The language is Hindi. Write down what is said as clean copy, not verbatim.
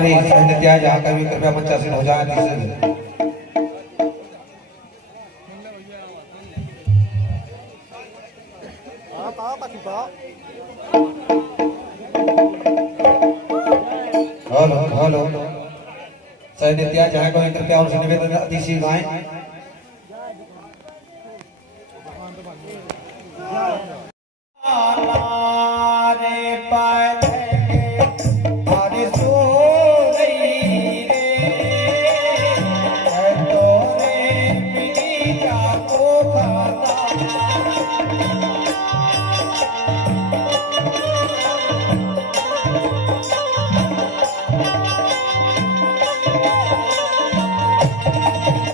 हमारी सन्निध्या जहाँ कभी कृपया 85 हो जाए हेलो हेलो सन्निध्या जहाँ कभी कृपया और निवेदन अतिशी गाएं